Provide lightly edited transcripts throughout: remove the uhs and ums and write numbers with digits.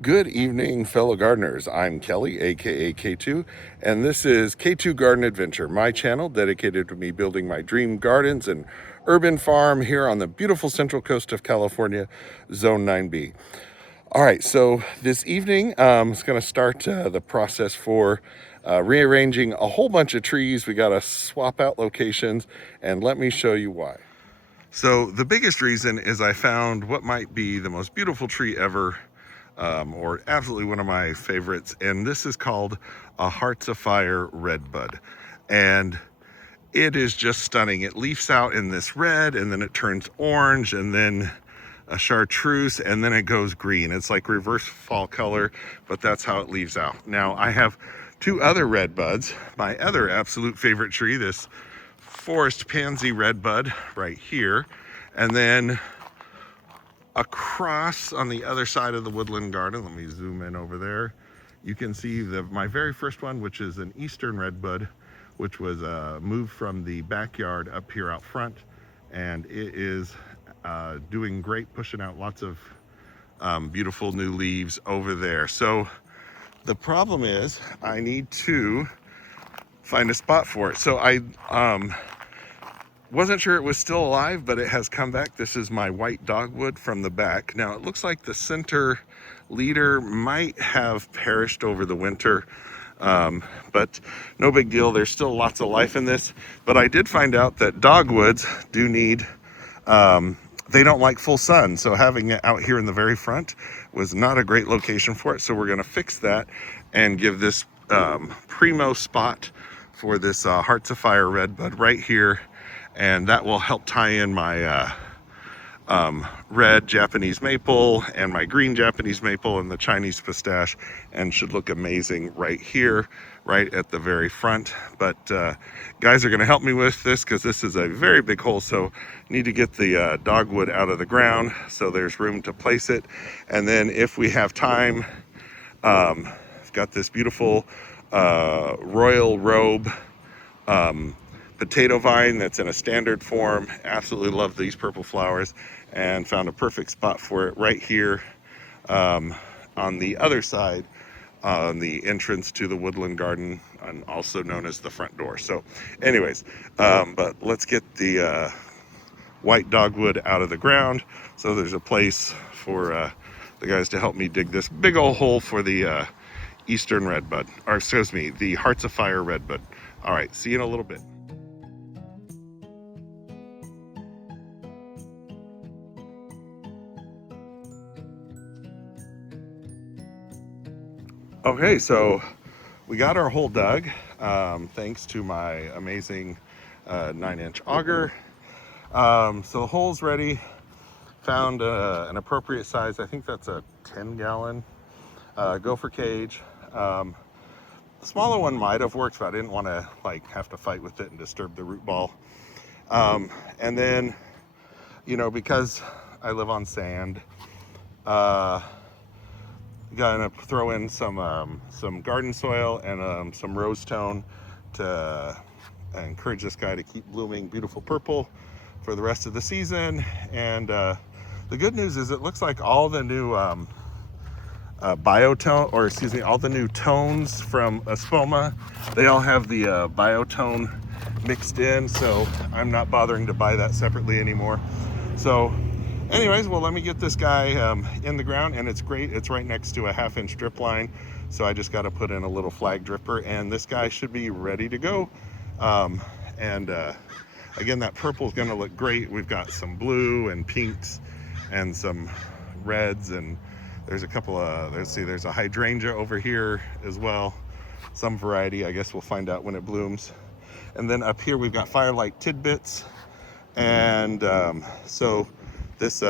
Good evening, fellow gardeners. I'm Kelly, aka K2, and this is K2 Garden Adventure, my channel dedicated to me building my dream gardens and urban farm here on the beautiful central coast of California, Zone 9B. All right, so this evening is going to start the process for rearranging a whole bunch of trees. We got to swap out locations, and let me show you why. So the biggest reason is I found what might be the most beautiful tree ever, or absolutely one of my favorites, and this is called a Hearts of Fire redbud. And it is just stunning. It leaves out in this red, and then it turns orange, and then a chartreuse, and then it goes green. It's like reverse fall color, but that's how it leaves out. Now I have two other redbuds. My other absolute favorite tree, this forest pansy redbud right here, and then across on the other side of the Woodland Garden, let me zoom in over there, you can see my very first one, which is an eastern redbud, which was moved from the backyard up here out front, and it is doing great, pushing out lots of beautiful new leaves over there. So the problem is I need to find a spot for it. So I wasn't sure it was still alive, but it has come back. This is my white dogwood from the back. Now it looks like the center leader might have perished over the winter, but no big deal. There's still lots of life in this. But I did find out that dogwoods do need, they don't like full sun. So having it out here in the very front was not a great location for it. So we're gonna fix that and give this primo spot for this Hearts of Fire redbud right here, and that will help tie in my red Japanese maple and my green Japanese maple and the Chinese pistache, and should look amazing right here, right at the very front. But guys are going to help me with this because this is a very big hole, so need to get the dogwood out of the ground so there's room to place it. And then if we have time, I've got this beautiful royal robe potato vine that's in a standard form. Absolutely love these purple flowers, and found a perfect spot for it right here on the other side, on the entrance to the Woodland Garden, and also known as the front door. So anyways, but let's get the white dogwood out of the ground so there's a place for the guys to help me dig this big old hole for the eastern redbud, or excuse me, the Hearts of Fire redbud. All right, see you in a little bit. Okay, so we got our hole dug, thanks to my amazing 9-inch auger. So the hole's ready. Found an appropriate size. I think that's a 10-gallon gopher cage. The smaller one might have worked, but I didn't want to have to fight with it and disturb the root ball. And then, because I live on sand, gonna throw in some garden soil and some rose tone to encourage this guy to keep blooming beautiful purple for the rest of the season. And the good news is it looks like all the new biotone, or excuse me, all the new tones from Espoma, they all have the biotone mixed in, so I'm not bothering to buy that separately anymore. So anyways, well, let me get this guy in the ground, and it's great. It's right next to a 1/2-inch drip line, so I just got to put in a little flag dripper, and this guy should be ready to go. Again, that purple is going to look great. We've got some blue and pinks and some reds, and there's a couple of, let's see, there's a hydrangea over here as well. Some variety, I guess we'll find out when it blooms. And then up here we've got firelight tidbits, and so this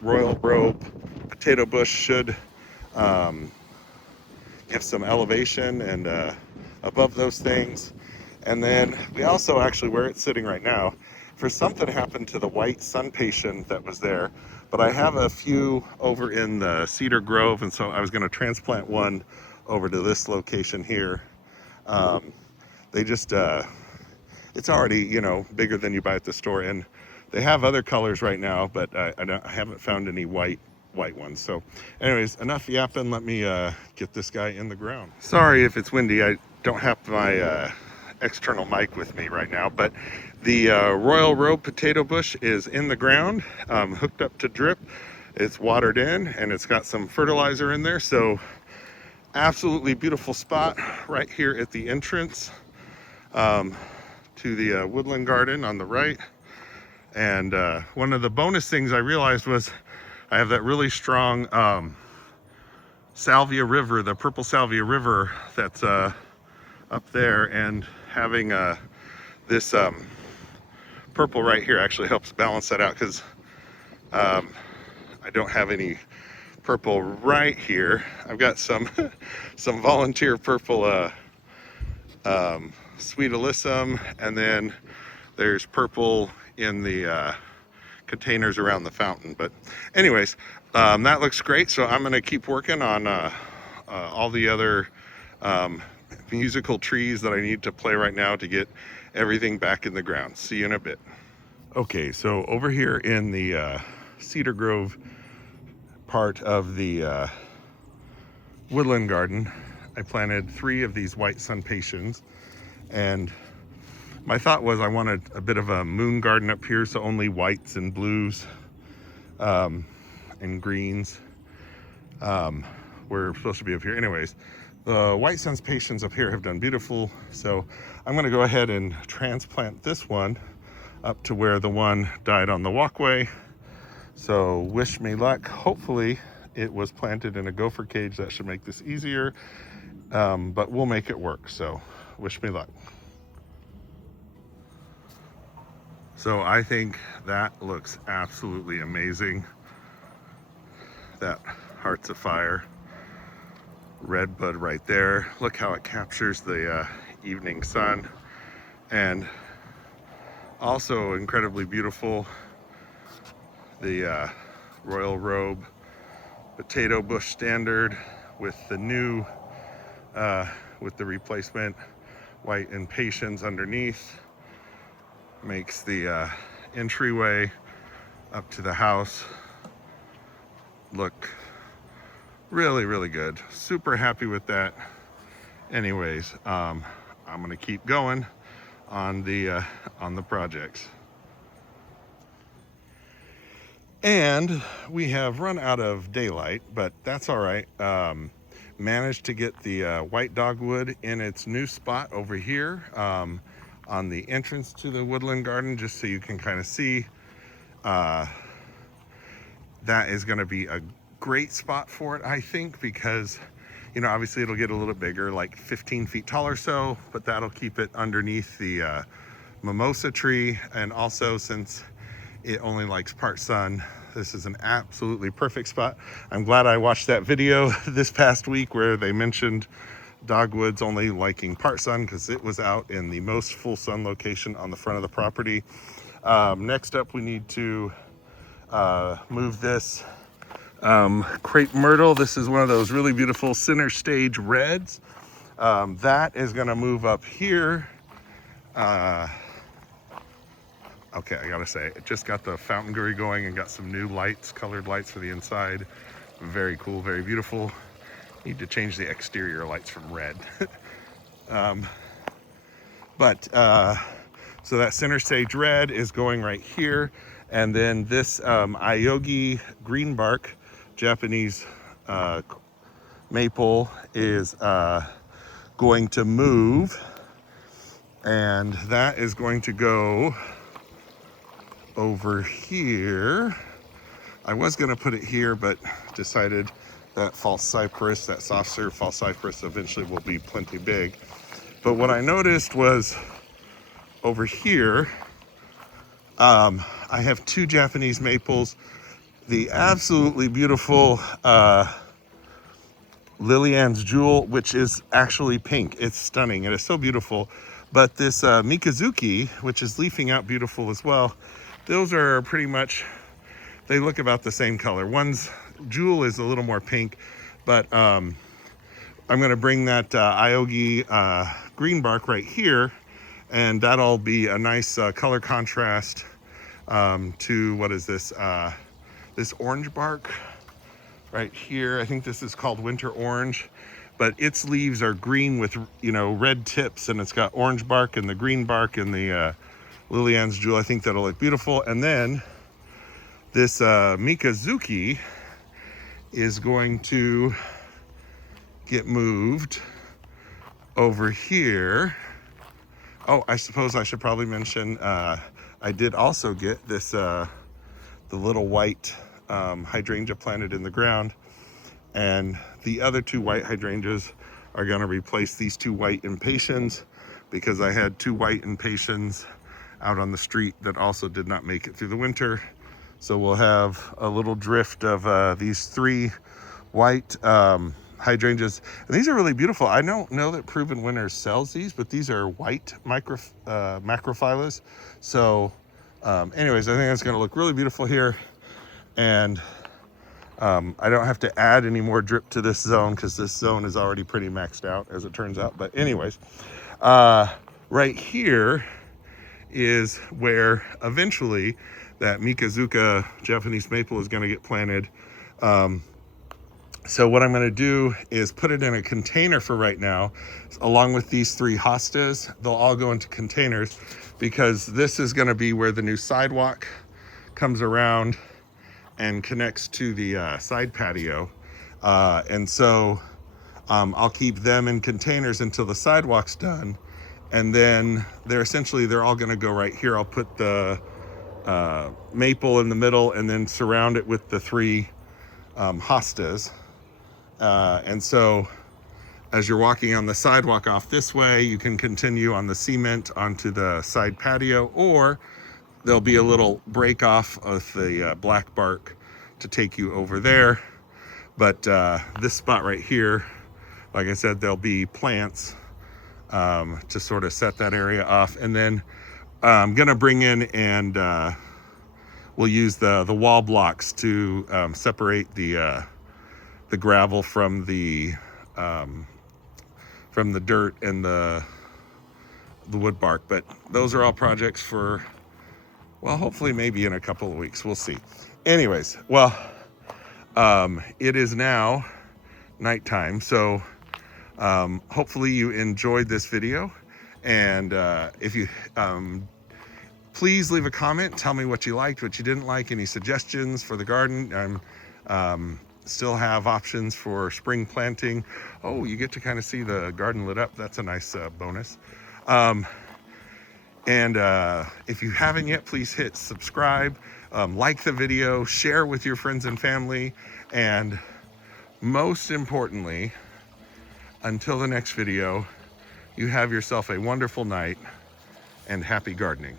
royal robe potato bush should give some elevation and above those things. And then we also, actually, where it's sitting right now, for something happened to the white sun patient that was there, but I have a few over in the Cedar Grove, and so I was going to transplant one over to this location here. They just it's already, bigger than you buy at the store, and they have other colors right now, but I haven't found any white white ones. So anyways, enough yapping. Let me get this guy in the ground. Sorry if it's windy. I don't have my external mic with me right now, but the Royal Robe potato bush is in the ground, hooked up to drip. It's watered in and it's got some fertilizer in there. So absolutely beautiful spot right here at the entrance to the Woodland Garden on the right. And one of the bonus things I realized was I have that really strong salvia river, the purple salvia river that's up there, and having this purple right here actually helps balance that out, because I don't have any purple right here. I've got some some volunteer purple sweet alyssum, and then there's purple in the containers around the fountain. But anyways, that looks great. So I'm gonna keep working on all the other musical trees that I need to play right now to get everything back in the ground. See you in a bit. Okay, so over here in the Cedar Grove part of the Woodland Garden, I planted 3 of these white sun patiens, and my thought was I wanted a bit of a moon garden up here, so only whites and blues and greens were supposed to be up here. Anyways, the white sun patiens up here have done beautiful, so I'm going to go ahead and transplant this one up to where the one died on the walkway. So wish me luck. Hopefully it was planted in a gopher cage. That should make this easier, but we'll make it work. So wish me luck. So I think that looks absolutely amazing. That Hearts of Fire red bud right there. Look how it captures the evening sun. And also incredibly beautiful, the Royal Robe potato bush standard with the new, with the replacement white impatiens underneath. Makes the entryway up to the house look really, really good. Super happy with that. Anyways, I'm gonna keep going on the projects. And we have run out of daylight, but that's all right. Managed to get the white dogwood in its new spot over here on the entrance to the Woodland Garden, just so you can kind of see. That is going to be a great spot for it, I think, because, you know, obviously it'll get a little bigger, like 15 feet tall or so, but that'll keep it underneath the mimosa tree. And also, since it only likes part sun, this is an absolutely perfect spot. I'm glad I watched that video this past week where they mentioned dogwoods only liking part sun, because it was out in the most full sun location on the front of the property. Next up, we need to move this crepe myrtle. This is one of those really beautiful center stage reds. That is going to move up here. Okay, I gotta say, it just got the fountain guri going and got some new lights, colored lights for the inside. Very cool, very beautiful. Need to change the exterior lights from red. So that center stage red is going right here. And then this Aogi green bark Japanese maple is going to move. And that is going to go over here. I was gonna put it here, but decided that false cypress, that soft serve false cypress, eventually will be plenty big. But what I noticed was over here, I have 2 Japanese maples, the absolutely beautiful Lillian's Jewel, which is actually pink. It's stunning. It is so beautiful. But this Mikazuki, which is leafing out beautiful as well, those are pretty much, they look about the same color. One's Jewel is a little more pink, but I'm gonna bring that Aogi green bark right here, and that'll be a nice color contrast to, what is this? This orange bark right here. I think this is called winter orange, but its leaves are green with, you know, red tips, and it's got orange bark and the green bark and the Lilian's Jewel. I think that'll look beautiful. And then this Mikazuki is going to get moved over here. Oh, I suppose I should probably mention, I did also get this, the little white hydrangea planted in the ground. And the other two white hydrangeas are gonna replace these two white impatiens, because I had two white impatiens out on the street that also did not make it through the winter. So we'll have a little drift of these three white hydrangeas. And these are really beautiful. I don't know that Proven Winners sells these, but these are white macrophyllus. So anyways, I think it's gonna look really beautiful here. And I don't have to add any more drip to this zone, because this zone is already pretty maxed out, as it turns out. But anyways, right here is where eventually that Mikazuka Japanese maple is going to get planted. So what I'm going to do is put it in a container for right now, along with these three hostas. They'll all go into containers, because this is going to be where the new sidewalk comes around and connects to the side patio. And so I'll keep them in containers until the sidewalk's done. And then they're all gonna go right here. I'll put the maple in the middle and then surround it with the three hostas. And so as you're walking on the sidewalk off this way, you can continue on the cement onto the side patio, or there'll be a little break off of the black bark to take you over there. But this spot right here, like I said, there'll be plants to sort of set that area off. And then I'm gonna bring in and we'll use the wall blocks to separate the gravel from the dirt and the wood bark. But those are all projects for, well, hopefully maybe in a couple of weeks. We'll see. Anyways, well, it is now nighttime, so hopefully you enjoyed this video. And if you please leave a comment, tell me what you liked, what you didn't like, any suggestions for the garden. I'm still have options for spring planting. Oh, you get to kind of see the garden lit up. That's a nice bonus. And if you haven't yet, please hit subscribe, like the video, share with your friends and family, and most importantly, until the next video, you have yourself a wonderful night and happy gardening.